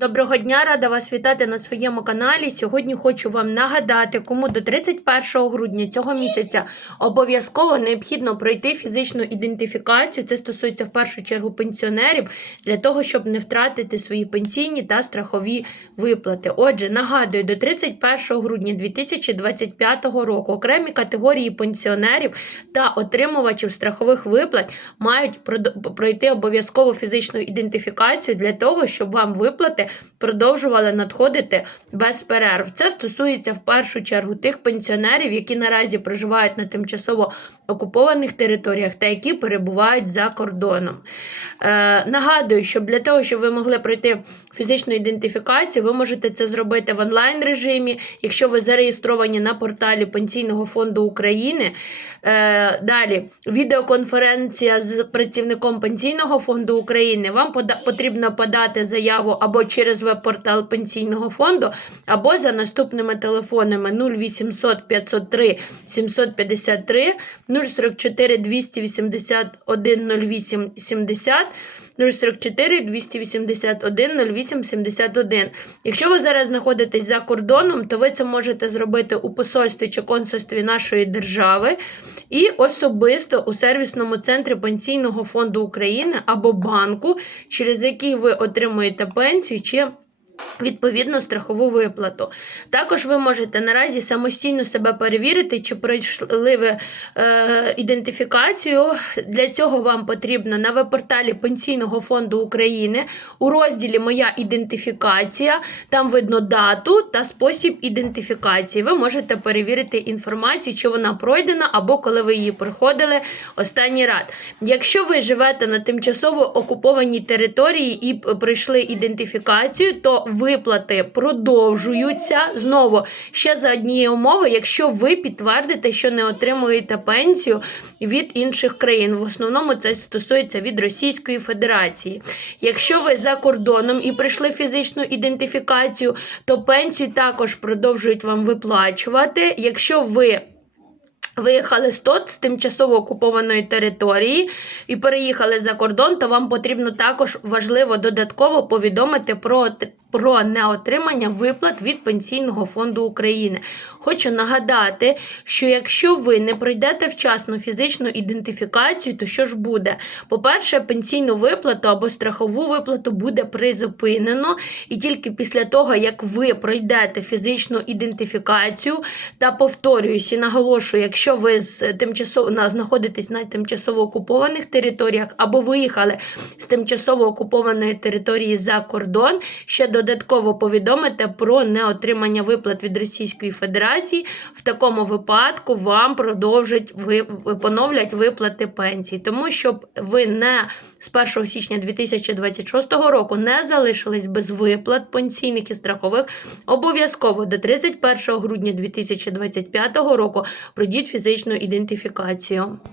Доброго дня, рада вас вітати на своєму каналі. Сьогодні хочу вам нагадати, кому до 31 грудня цього місяця обов'язково необхідно пройти фізичну ідентифікацію. Це стосується в першу чергу пенсіонерів, для того, щоб не втратити свої пенсійні та страхові виплати. Отже, нагадую, до 31 грудня 2025 року окремі категорії пенсіонерів та отримувачів страхових виплат мають пройти обов'язково фізичну ідентифікацію для того, щоб вам виплати продовжували надходити без перерв. Це стосується в першу чергу тих пенсіонерів, які наразі проживають на тимчасово окупованих територіях та які перебувають за кордоном. Е, нагадую, що для того, щоб ви могли пройти фізичну ідентифікацію, ви можете це зробити в онлайн режимі, якщо ви зареєстровані на порталі Пенсійного фонду України. Е, далі відеоконференція з працівником Пенсійного фонду України. Вам потрібно подати заяву або через веб-портал Пенсійного фонду, або за наступними телефонами 0800 503 753 044 281 08 70 044 281 08 71. Якщо ви зараз знаходитесь за кордоном, то ви це можете зробити у посольстві чи консульстві нашої держави і особисто у сервісному центрі Пенсійного фонду України або банку, через який ви отримуєте пенсію чи Відповідно, страхову виплату. Також ви можете наразі самостійно себе перевірити, чи пройшли ви е, ідентифікацію. Для цього вам потрібно на веб-порталі Пенсійного фонду України у розділі Моя ідентифікація. Там видно дату та спосіб ідентифікації. Ви можете перевірити інформацію, чи вона пройдена, або коли ви її проходили останній раз. Якщо ви живете на тимчасово окупованій території і пройшли ідентифікацію, то виплати продовжуються знову ще за однієї умови, якщо ви підтвердите, що не отримуєте пенсію від інших країн. В основному це стосується від Російської Федерації. Якщо ви за кордоном і пройшли фізичну ідентифікацію, то пенсію також продовжують вам виплачувати. Якщо ви Виїхали з ТОТ з тимчасово окупованої території і переїхали за кордон, то вам потрібно також важливо додатково повідомити про, про неотримання виплат від Пенсійного фонду України. Хочу нагадати, що якщо ви не пройдете вчасно фізичну ідентифікацію, то що ж буде? По-перше, пенсійну виплату або страхову виплату буде призупинено, і тільки після того, як ви пройдете фізичну ідентифікацію та повторююсь і наголошую, якщо ви з тимчасово знаходитесь на тимчасово окупованих територіях або виїхали з тимчасово окупованої території за кордон, ще додатково повідомите про неотримання виплат від Російської Федерації. В такому випадку вам продовжать ви, поновлять виплати пенсій, тому щоб ви не з 1 січня 2026 року не залишились без виплат пенсійних і страхових, обов'язково до 31 грудня 2025 року пройдіть фізичну ідентифікацію.